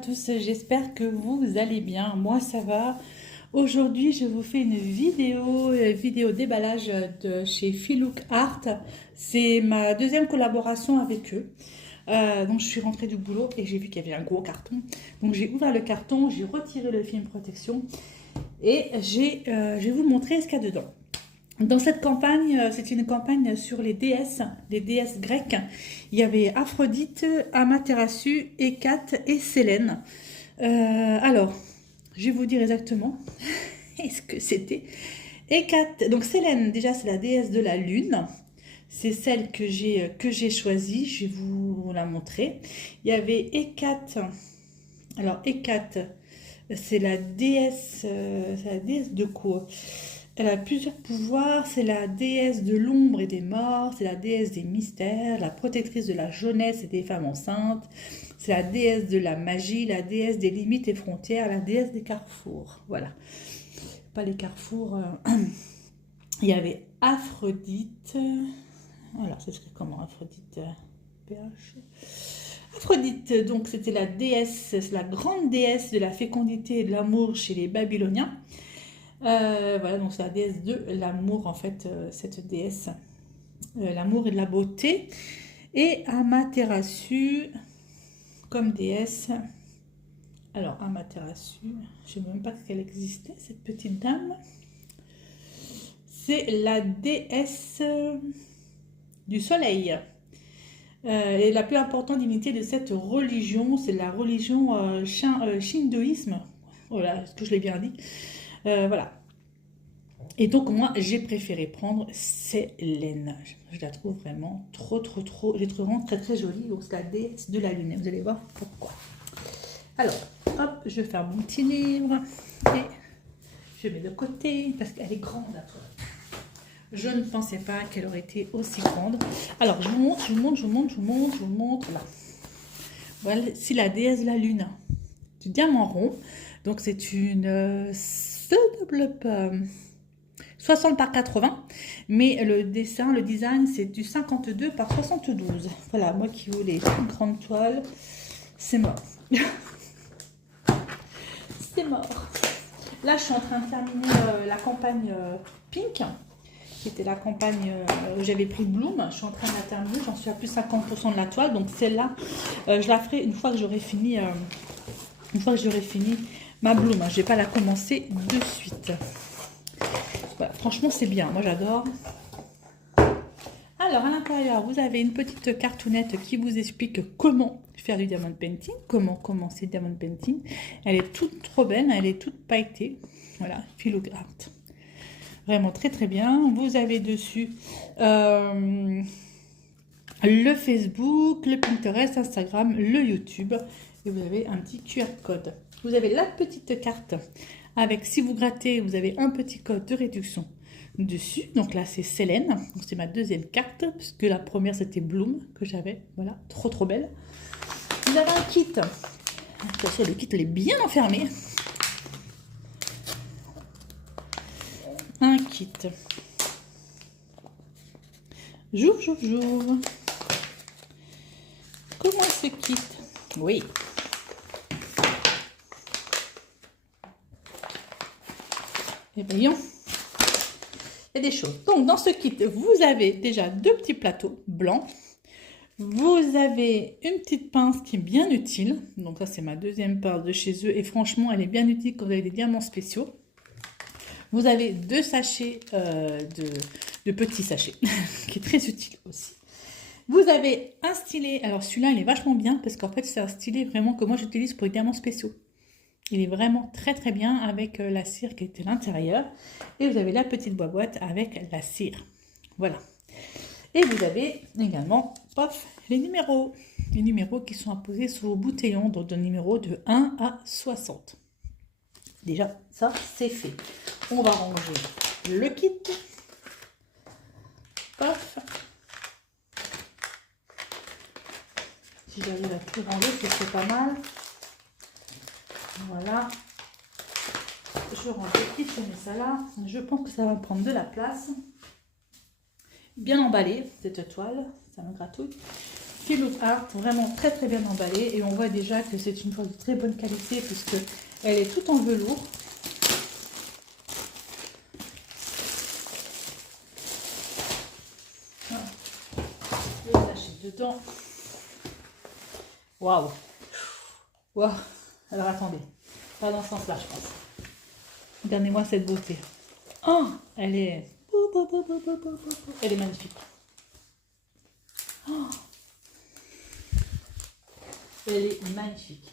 tous, j'espère que vous allez bien. Moi ça va. Aujourd'hui je vous fais une vidéo déballage de chez Filook Art. C'est ma deuxième collaboration avec eux. Donc je suis rentrée du boulot et j'ai vu qu'il y avait un gros carton. Donc j'ai ouvert le carton, j'ai retiré le film protection et je vais vous montrer ce qu'il y a dedans. Dans cette campagne, c'est une campagne sur les déesses grecques. Il y avait Aphrodite, Amaterasu, Hécate et Sélène. Alors, je vais vous dire exactement ce que c'était. Hécate, donc Sélène, déjà c'est la déesse de la lune. C'est celle que j'ai choisie, je vais vous la montrer. Il y avait Hécate. Alors Hécate, c'est la déesse de quoi? Elle a plusieurs pouvoirs, c'est la déesse de l'ombre et des morts, c'est la déesse des mystères, la protectrice de la jeunesse et des femmes enceintes, c'est la déesse de la magie, la déesse des limites et frontières, la déesse des carrefours. Voilà, pas les carrefours. Il y avait Aphrodite. Alors, c'est écrit comment Aphrodite PH. Aphrodite, donc c'était la déesse, la grande déesse de la fécondité et de l'amour chez les Babyloniens. Voilà, donc c'est la déesse de l'amour, en fait, cette déesse, l'amour et de la beauté. Et Amaterasu comme déesse. Alors, Amaterasu, je ne sais même pas qu'elle existait, cette petite dame. C'est la déesse du soleil. Et la plus importante divinité de cette religion, c'est la religion shindoïsme. Voilà, est-ce que je l'ai bien dit? Voilà. Et donc moi j'ai préféré prendre Sélène. Je la trouve vraiment trop. Je la trouve vraiment très jolie. Donc c'est la déesse de la lune. Vous allez voir pourquoi. Alors, hop, je vais faire mon petit livre et je mets de côté parce qu'elle est grande la toile. Je ne pensais pas qu'elle aurait été aussi grande. Alors je vous montre là. Voilà, c'est la déesse de la lune. Du diamant rond. Donc c'est une 60 par 80, mais le design, c'est du 52 par 72. Voilà, moi qui voulais une grande toile, c'est mort. C'est mort. Là, je suis en train de terminer la campagne Pink, qui était la campagne où j'avais pris Bloom. Je suis en train de la terminer, j'en suis à plus 50% de la toile. Donc celle-là, je la ferai une fois que j'aurai fini, ma Bloom. Je ne vais pas la commencer de suite. Voilà, franchement, c'est bien. Moi, j'adore. Alors, à l'intérieur, vous avez une petite cartoonette qui vous explique comment faire du diamond painting, comment commencer le diamond painting. Elle est toute trop belle, elle est toute pailletée. Voilà, Filook Art. Vraiment très bien. Vous avez dessus le Facebook, le Pinterest, Instagram, le YouTube. Et vous avez un petit QR code. Vous avez la petite carte avec, si vous grattez, vous avez un petit code de réduction dessus. Donc là, c'est Sélène. C'est ma deuxième carte, puisque la première, c'était Bloom que j'avais. Voilà, trop belle. Vous avez un kit. Attention, le kit, il est bien enfermé. Un kit. J'ouvre. Comment ce kit? Oui. Et voyons, il y a des choses. Donc, dans ce kit, vous avez déjà deux petits plateaux blancs. Vous avez une petite pince qui est bien utile. Donc, ça, c'est ma deuxième pince de chez eux. Et franchement, elle est bien utile quand vous avez des diamants spéciaux. Vous avez deux sachets de petits sachets, qui est très utile aussi. Vous avez un stylet. Alors, celui-là, il est vachement bien parce qu'en fait, c'est un stylet vraiment que moi, j'utilise pour les diamants spéciaux. Il est vraiment très bien avec la cire qui est à l'intérieur. Et vous avez la petite boîte avec la cire. Voilà. Et vous avez également, pof, les numéros. Les numéros qui sont apposés sur vos boutillons, donc de numéros de 1 à 60. Déjà, ça, c'est fait. On va ranger le kit. Pof. Si j'arrive à tout ranger, c'est pas mal. Voilà, je range le kit, je mets ça là. Je pense que ça va prendre de la place. Bien emballé, cette toile, ça me gratouille. Philou Art, vraiment très très bien emballée. Et on voit déjà que c'est une toile de très bonne qualité puisque elle est toute en velours. Voilà. Le sachet dedans. Waouh! Waouh! Alors attendez, pas dans ce sens-là, je pense. Regardez-moi cette beauté. Oh, elle est magnifique. Oh, elle est magnifique.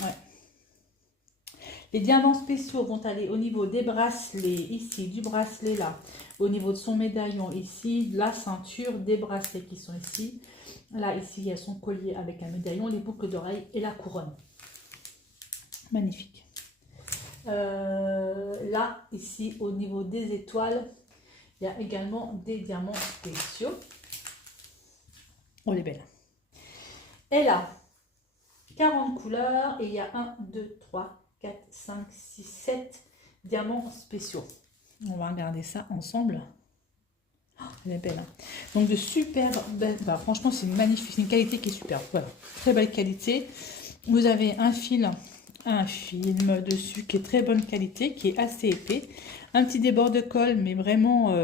Ouais. Les diamants spéciaux vont aller au niveau des bracelets, ici, du bracelet là, au niveau de son médaillon, ici, la ceinture, des bracelets qui sont ici. Là, ici, il y a son collier avec un médaillon, les boucles d'oreilles et la couronne. Magnifique. Là, ici, au niveau des étoiles, il y a également des diamants spéciaux. Oh, elle est belle. Et là, 40 couleurs et il y a 1, 2, 3, 4, 5, 6, 7 diamants spéciaux. On va regarder ça ensemble. Oh, elle est belle. Hein. Donc de super belle. Bah, franchement, c'est magnifique. C'est une qualité qui est super. Voilà. Très belle qualité. Vous avez un film dessus qui est très bonne qualité, qui est assez épais. Un petit débord de colle, mais vraiment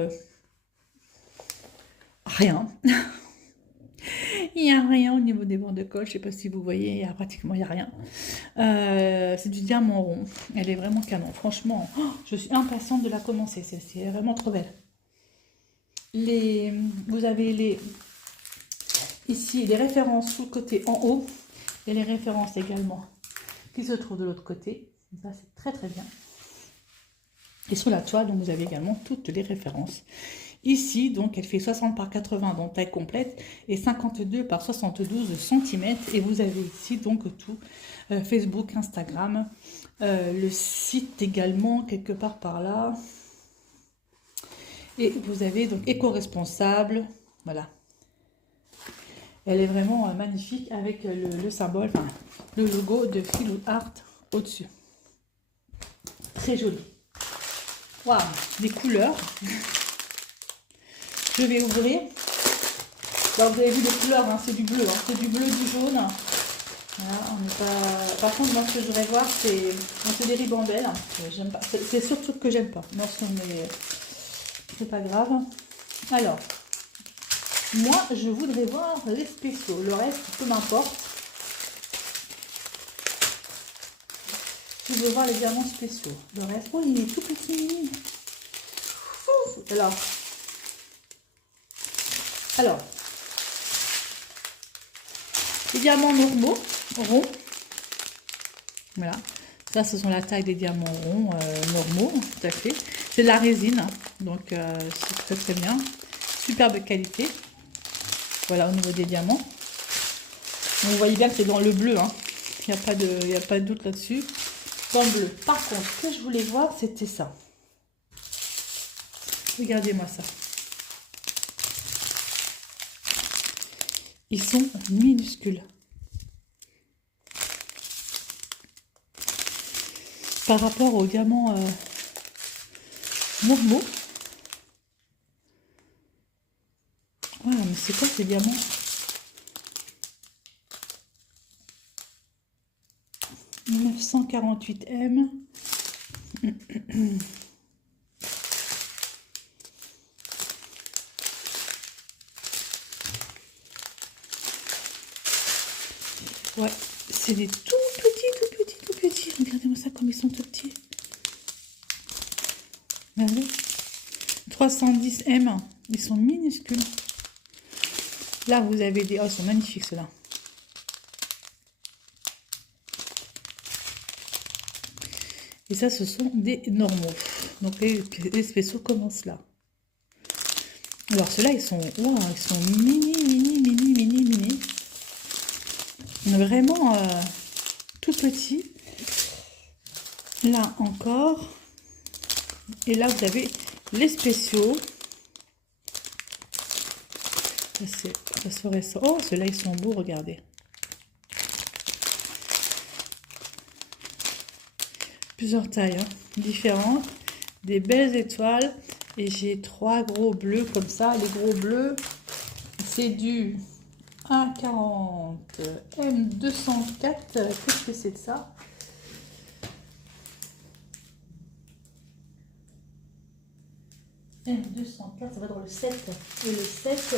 rien. Il n'y a rien au niveau des bords de colle. Je ne sais pas si vous voyez, il y a pratiquement rien. C'est du diamant rond. Elle est vraiment canon. Franchement, je suis impatiente de la commencer. C'est vraiment trop belle. Vous avez ici les références sous le côté en haut. Et les références également qui se trouvent de l'autre côté. Ça, c'est très très bien. Et sur la toile, donc, vous avez également toutes les références. Ici, donc, elle fait 60 par 80 dans taille complète et 52 par 72 cm. Et vous avez ici, donc, tout. Facebook, Instagram, le site également, quelque part par là. Et vous avez, donc, éco-responsable. Voilà. Elle est vraiment magnifique avec le symbole, enfin, le logo de Philou Art au-dessus. Très joli. Waouh, des couleurs. Je vais ouvrir. Là, vous avez vu les couleurs, hein, c'est du bleu, hein, c'est du bleu, du jaune. Voilà, on n'est pas... Par contre, moi, ce que je voudrais voir, c'est des ribambelles. J'aime pas. C'est surtout que j'aime pas. Non, c'est pas grave. Alors, moi, je voudrais voir les spéciaux. Le reste, peu m'importe. Je veux voir les diamants spéciaux. Le reste, oh, il est tout petit. Alors, les diamants normaux, ronds. Voilà. Ça, ce sont la taille des diamants ronds normaux, tout à fait. C'est de la résine, donc c'est très très bien. Superbe qualité. Voilà, au niveau des diamants. Donc, vous voyez bien que c'est dans le bleu, hein. Il n'y a pas de doute là-dessus. Dans le bleu. Par contre, ce que je voulais voir, c'était ça. Regardez-moi ça. Ils sont minuscules. Par rapport aux diamants normaux. Voilà, mais c'est quoi ces diamants? « 948M. Ouais, c'est des tout petits. Regardez-moi ça comme ils sont tout petits. Regardez. 310M. Ils sont minuscules. Là, vous avez des... Oh, ils sont magnifiques, ceux-là. Et ça, ce sont des normaux. Donc, les spéciaux commencent là. Alors, ceux-là, ils sont... Wow, ils sont mini. Vraiment tout petits. Là encore. Et là, vous avez les spéciaux. Ça serait ça. Oh, ceux-là, ils sont beaux, regardez. Plusieurs tailles hein, différentes. Des belles étoiles. Et j'ai 3 gros bleus comme ça. Les gros bleus, c'est du A40 M204. Qu'est-ce que c'est de ça? M204, ça va dans le 7. Et le 7,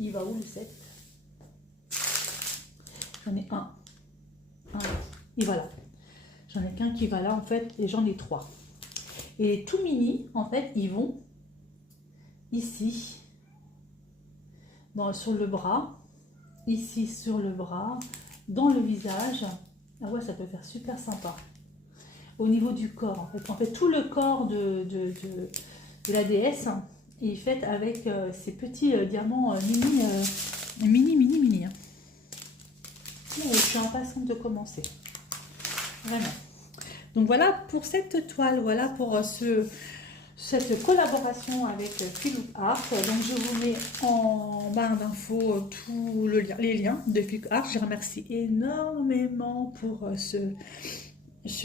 il va où le 7? J'en ai un. Et voilà. J'en ai qu'un qui va là en fait et j'en ai 3. Et les tout mini, en fait, ils vont ici, sur le bras, ici sur le bras, dans le visage. Ah ouais, ça peut faire super sympa. Au niveau du corps, en fait tout le corps de la déesse est fait avec ces petits diamants mini. Hein. Je suis impatiente de commencer. Vraiment. Donc voilà pour cette toile, voilà pour cette collaboration avec Filouk Art. Donc je vous mets en barre d'infos tous les liens de Filouk Art. Je remercie énormément pour ce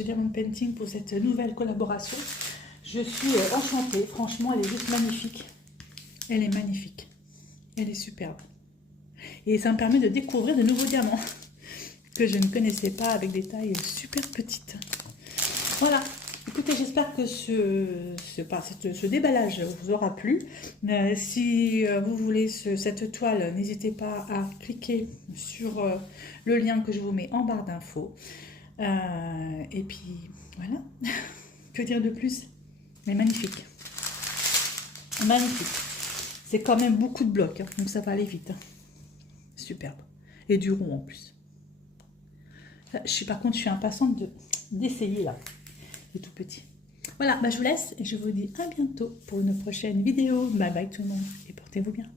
diamond painting, pour cette nouvelle collaboration. Je suis enchantée, franchement elle est juste magnifique. Elle est magnifique, elle est superbe. Et ça me permet de découvrir de nouveaux diamants que je ne connaissais pas, avec des tailles super petites. Voilà, écoutez, j'espère que ce déballage vous aura plu. Si vous voulez cette toile, n'hésitez pas à cliquer sur le lien que je vous mets en barre d'infos. Et puis, voilà, que dire de plus? Mais magnifique. Magnifique. C'est quand même beaucoup de blocs, hein, donc ça va aller vite. Hein. Superbe. Et du rond en plus. Par contre, je suis impatiente d'essayer là. C'est tout petit. Voilà, je vous laisse et je vous dis à bientôt pour une prochaine vidéo. Bye bye tout le monde et portez-vous bien.